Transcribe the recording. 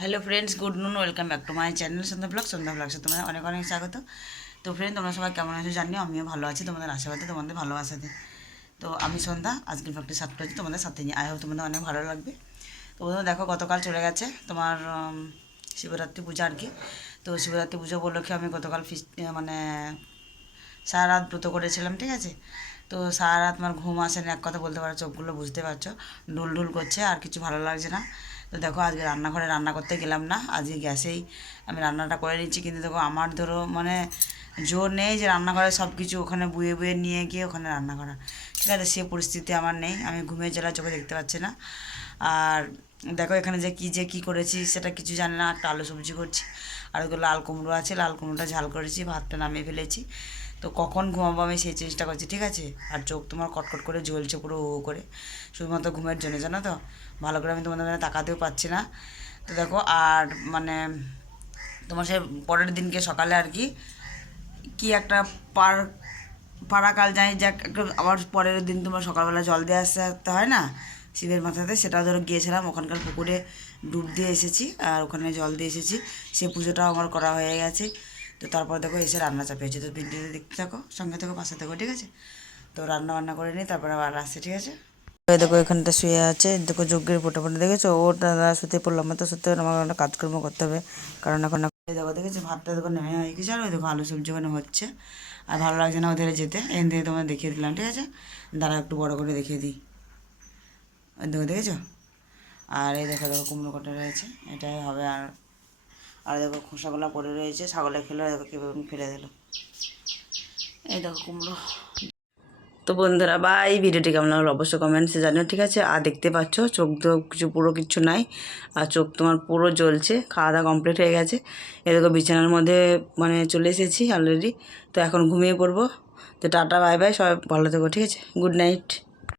Hello friends good noon welcome back to my channel Sandhya blog Sandhya ব্লগসে তোমাদের অনেক অনেক স্বাগত। তো ফ্রেন্ড তোমরা সবাই কেমন আছো জানিও? আমিও ভালো আছি, তোমাদের আশীর্বাদে, তোমাদের ভালোবাসাতে। তো আমি সন্ধ্যা, আজকের ব্লগটি সাত করেছি তোমাদের সাথে নিয়ে আই হোপ তোমাদের অনেক ভালো লাগবে। তো বন্ধুরা দেখো, গতকাল চলে গেছে তোমার শিবরাত্রি পূজা আর কি। তো শিবরাত্রি পুজো উপলক্ষে আমি গতকাল ফিস মানে সারা রাত ব্রত করেছিলাম, ঠিক আছে? তো সারা রাত আমার ঘুম আসেনি, এক কথা বলতে পারো, চোখগুলো বুঝতে পারছ। ঢুল ঢুল করছে, আর কিছু ভালো লাগছে না। তো দেখো আজকে রান্নাঘরে রান্না করতে গেলাম না, আজকে গ্যাসেই আমি রান্নাটা করে নিচ্ছি। কিন্তু দেখো আমার ধরো মানে জোর নেই যে রান্নাঘরে সব কিছু ওখানে বুয়ে বুয়ে নিয়ে গিয়ে ওখানে রান্না করা। ঠিক আছে, সে পরিস্থিতি আমার নেই, আমি ঘুমিয়ে চলার চোখে দেখতে পাচ্ছি না। আর দেখো এখানে যে কী যে কী করেছি, সেটা কিছু জানি না। একটা আলু সবজি করছি, আর ওগুলো লাল কুমড়ো আছে, লাল কুমড়োটা ঝাল করেছি, ভাতটা নামিয়ে ফেলেছি। তো কখন ঘুমাবো আমি সেই চেষ্টা করছি, ঠিক আছে? আর চোখ তোমার কটকট করে জ্বলছে পুরো ও করে। শুধুমাত্র ঘুমের জন্য, জানো তো? ভালো করে আমি তোমাদের মানে তাকাতেও পাচ্ছি না। তো দেখো, আর মানে তোমার সে পরের দিনকে সকালে আর কি কি একটা পার, পাড়াকাল যাক, একটু আবার পরের দিন তোমার সকালবেলা জল দিয়ে আসতে হয় না? শিবের মাথাতে, সেটাও ধরো গিয়েছিলাম, ওখানকার পুকুরে ডুব দিয়ে এসেছি, আর ওখানে জল দিয়ে এসেছি। সে পুজোটাও আমার করা হয়ে গেছে। তো তারপর দেখো এসে রান্না চাপিয়েছি। তো ভিডিওতে দেখতে থাকো, সঙ্গে থেকো, পাশে থেকো, ঠিক আছে? তো রান্না বান্না করে নিই তারপরে আবার আসছে, ঠিক আছে? দেখো এখানটা শুয়ে আছে। দেখো যজ্ঞের ফটো ফটো, দেখেছ? ওর দাদা শুতে পড়লাম তো শুতে আমার একটা কাজকর্ম করতে হবে। কারণ এখন দেখো, দেখেছ? ভাতটা দেখো নেমে হয়ে গেছে, আর ওই দেখো আলু সবজি ওখানে হচ্ছে। আর ভালো লাগছে না ওদের যেতে। এখান থেকে তোমার দেখিয়ে দিলাম, ঠিক আছে? দাঁড়া একটু বড় করে দেখিয়ে দিই। দেখো দেখেছ? আর এই দেখো দেখো, কুমড়ো কটা রয়েছে। এটাই হবে আর আর দেখো, খোসাগুলো পড়ে রয়েছে। ছাগলে খেলে, দেখো কীভাবে ফেলে দিল এই দেখো কুমড়ো। তো বন্ধুরা বা এই ভিডিওটি কেমন লাগল অবশ্যই কমেন্টসে জানিও, ঠিক আছে? আর দেখতে পাচ্ছ, চোখ তো কিছু, পুরো কিছু নাই। আর চোখ তোমার পুরো জ্বলছে, খাওয়া দাওয়া কমপ্লিট হয়ে গেছে। এরকম বিছানার মধ্যে মানে চলে এসেছি অলরেডি তো এখন ঘুমিয়ে পড়ব। তো টাটা বাই বাই সবাই ভালো থেকো, ঠিক আছে? Good night